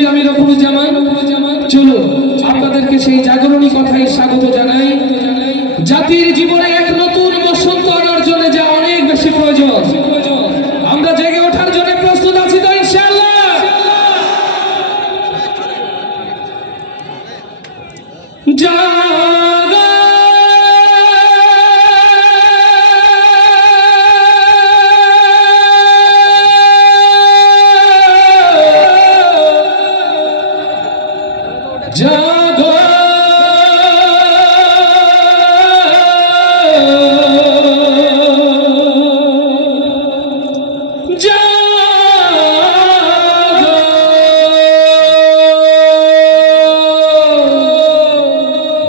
ছবি আমি রফুজ্জামান। চলো আপনাদেরকে সেই জাগরণী কথাই স্বাগত জানাই। জাতির জীবনে এক নতুন বসন্ত আনার জন্য যা অনেক বেশি প্রয়োজন, আমরা জেগে ওঠার জন্য প্রস্তুত আছি তো ইনশাআল্লাহ? জাগো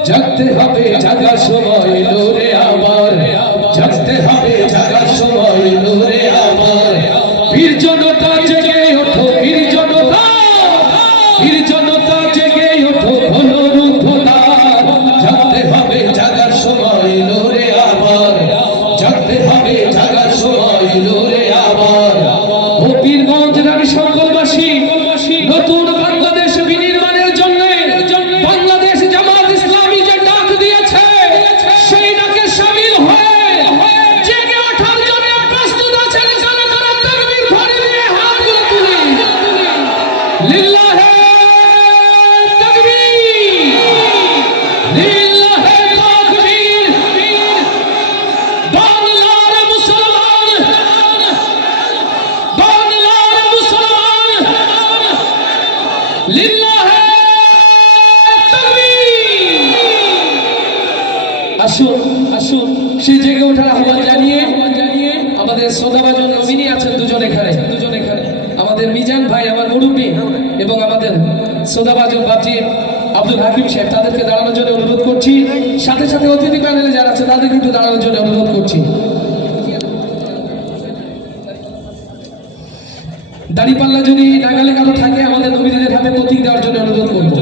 জাগতে হবে, জাগার সময় এলো রে আবার, জাগতে হবে, জাগার সময় এলো রে আবার। বীর জনতা জেগে ওঠো, বীর জনতা, বীর জনতা জেগে ওঠো, ঘন রুদ্ধদ্বার। জাগতে হবে, জাগার সময় এলো রে আবার, জাগতে হবে, জাগার সময় এলো রে আবার। ও পীরগঞ্জ রানী সকলবাসী, নতুন বাংলাদেশ বিনির্মাণের জন্য বাংলাদেশ জামাত ইসলামী যে ডাক দিয়েছে, সেই ডাকে শামিল হয়ে জেগে ওঠার জন্য প্রস্তুত আছেন। যারা যারা তাকবীর ধ্বনি দিয়ে হাতগুলো তুলি, লিল্লাহে তাকবীর, লিল্লাহে তাকবীর। বাংলার মুসলমান, বাংলার মুসলমান, লিল্লাহে আসুন আসুন সেই জেগে ওঠার আহ্বান জানিয়ে আমাদের শ্রদ্ধাভাজন নমিনী আছেন দুজন এখানে, আমাদের মিজান ভাই, আমার মুরব্বী, এবং আমাদের শ্রদ্ধাভাজন বাপ্তি আব্দুল হাকিম সাহেব, তাদেরকে দাঁড়ানোর জন্য অনুরোধ করছি। সাথে সাথে অতিথি প্যানেলে যারা আছে তাদেরকে একটু দাঁড়ানোর জন্য অনুরোধ করছি। দাঁড়িপাল্লা যদি নাগালে কারো থাকে, আমাদের নমিনীদের হাতে প্রতীক দেওয়ার জন্য অনুরোধ করবো।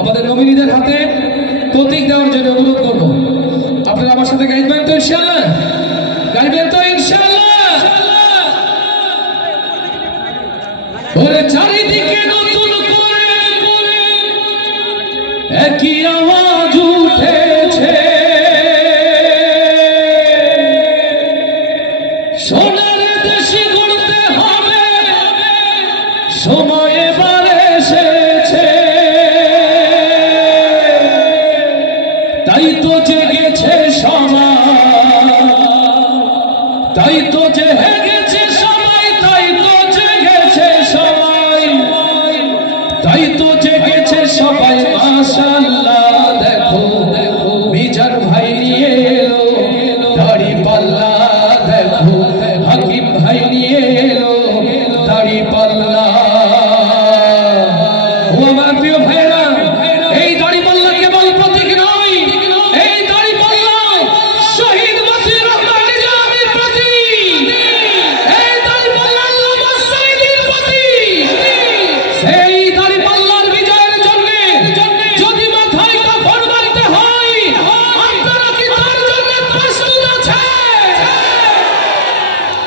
আমাদের নমিনীদের হাতে প্রতীক দেওয়ার জন্য অনুরোধ করবো। আপনারা আমার সাথে গাইবেন তো ইনশাআল্লাহ? গাইবেন তো ইনশাআল্লাহ? ওরে চারিদিকে নতুন করে একই আওয়াজ উঠেছে, সোনার দেশ গড়তে হবে, সময় এবার এসেছে। তাই তো জেগেছে সবাই, তাই তো জেগেছে সবাই, তাই তো জেগেছে সবাই, তাই তো জেগেছে সবাই। মাশাআল্লাহ দেখো মিজান ভাই নিয়ে এলো দাড়ি পাল্লা, দেখো হাকিম ভাই নিয়ে এলো দাড়ি পাল্লা। ও আমার প্রিয় ভাইরা, এই দাড়ি পাল্লা কেবল প্রতীক নয়, এই দাড়ি পাল্লা শহীদ মতিউর রহমান নিজামীর প্রতীক, এই দাড়ি পাল্লা আল্লামা সাঈদীর প্রতীক। সেই দাড়ি পাল্লার বিজয়ের জন্য যদি মাথায় কাফন বাঁধতে হয়, আপনারা কি তার জন্য প্রস্তুত আছেন?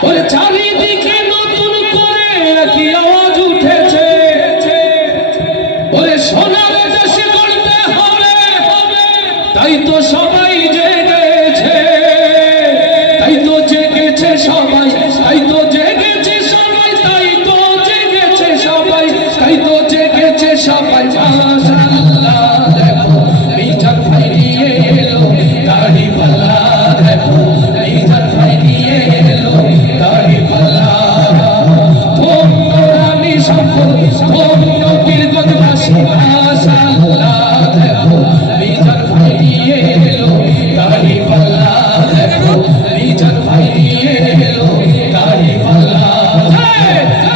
ওরে চারিদিকে নতুন করে একই আওয়াজ উঠেছে, ওরে সোনার দেশ গড়তে হবে, তাই তো সবাই জেগেছে, তাই তো জেগেছে সবাই, তাই তো জেগেছে সবাই, তাই তো জেগেছে সবাই, তাই তো জেগেছে সবাই। মাশাআল্লাহ দেখো মিজান ভাই নিয়ে এলো দাড়ি পাল্লা, দেখো মিজান ভাই নিয়ে এলো দাড়ি পাল্লা। ধন্য রানী সকল, ধন্য পীরগঞ্জবাসী, মাশাআল্লাহ দেখো মিজান ভাই নিয়ে এলো দাড়ি পাল্লা, দেখো মিজান ভাই নিয়ে এলো দাড়ি পাল্লা।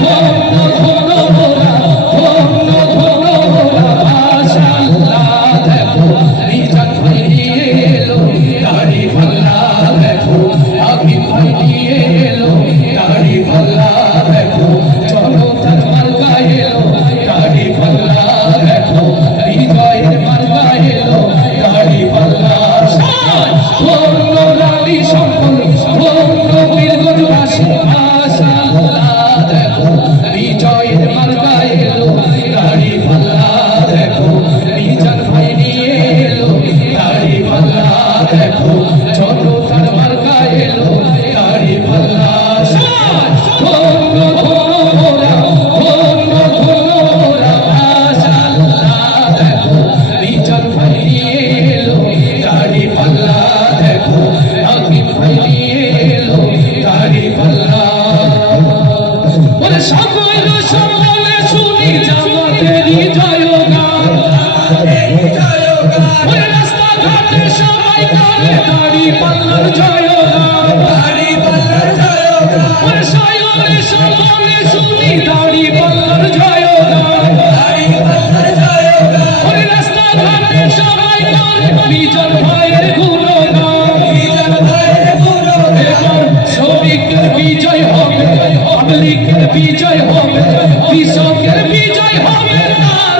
ধন্য ধন্য ভোলা, ধন্য ধন্য ভোলা, মাশাআল্লাহ দেখো মিজান ভাই নিয়ে এলো দাড়ি পাল্লা, দেখো হাকিম ভাই নিয়ে এলো দাড়ি পাল্লা, দেখো চলো তার মার্কা এলো দাড়ি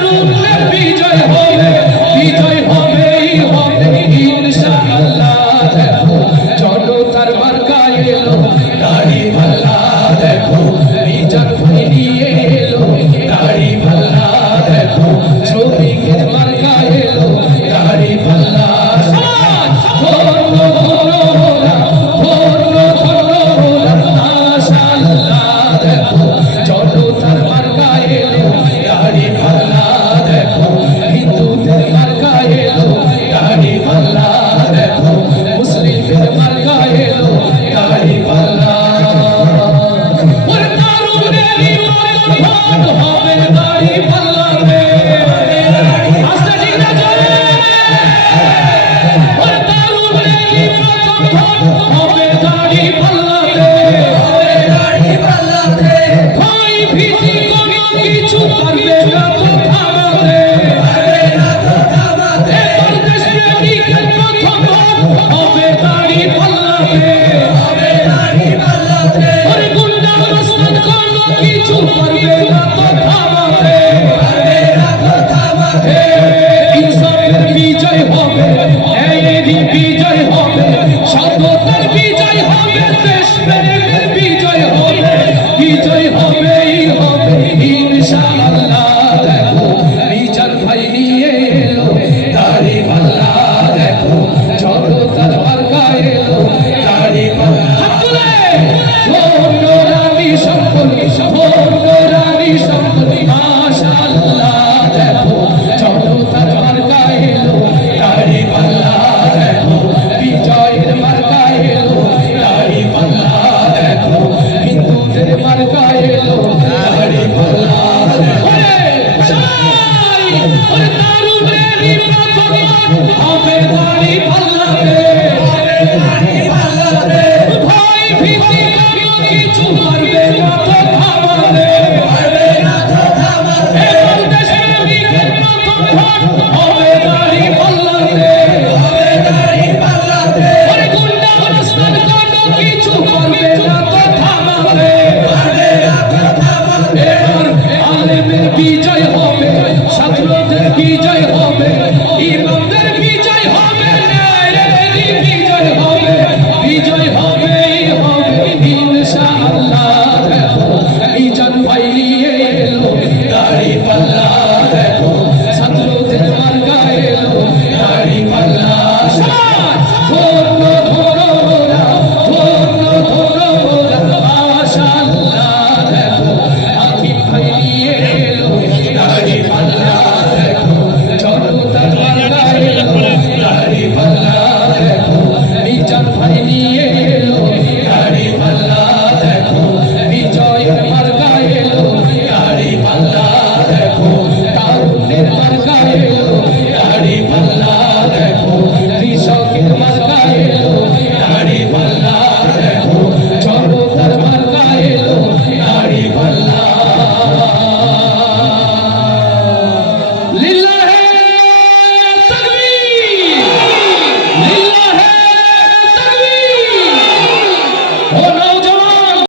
তারুণ্যের বিজয় হবে ইনশাআল্লাহ। দেখো জনতার মার্কা এলো দাড়ি পাল্লা, দেখো মিজান ভাই নিয়ে এলো দাড়ি পাল্লা, দেখো শ্রমিকের মার্কা এলো দাড়ি পাল্লা। ধন্য ধন্য মাশাআল্লাহ, দেখো জনতার মার্কা এলো দাড়ি পাল্লা, দেখো হিন্দুদের মার্কা এলো দাড়ি পাল্লা, দেখো মুসলিমদের মার্কা এলো দাড়ি পাল্লা। ওরে তারুণ্যের ইমান হবে দাড়ি পাল্লাতে, আস্তে ঠিক না জোরে। ওরে তারুণ্যের ইমান হবে দাড়ি পাল্লাতে, ভয় ভীতি কোনো কিছু পারবে না তো থামাতে। এবার দেশপ্রেমিকের প্রথম ভোট হবে দাড়ি পাল্লাতে। ওরে গুন্ডা মস্তান কোনো কিছু পারবে না তো থামাতে। ইনসাফের বিজয় হবে, ন্যায়েরই বিজয় হবে, সততার বিজয় হবে, দেশপ্রেমের বিজয় হবে, বিজয় হবেই হবে ইনশাআল্লাহ। দেখো মিজান ভাই নিয়ে এলো দাড়ি পাল্লা, দেখো জনতার মার্কা এলো দাড়ি পাল্লা। হাত তুলে ধন্য রানী সম্পর্কে, ধন্য রানী সম্পর্কে মাশাআল্লাহ, দেখো জনতার মার্কা এলো দাড়ি পাল্লা, দেখো বিজয়ের মার্কা এলো দাড়ি পাল্লা, দেখো হিন্দুদের মার্কা এলো দাড়ি পাল্লা। ওরে সবাই ওরে তারুণ্যের প্রথম ভোট হবে দাড়ি পাল্লাতে। ভয় ভীতি কোনো কিছু পারবে না তো থামাতে। এবার দেশপ্রেমিকের প্রথম ভোট হবে দাড়ি পাল্লাতে। ওরে গুন্ডা মস্তান কোনো কিছু পারবে না তো থামাতে। এবার আলেমের বিজয় হবে, ছাত্রদের বিজয়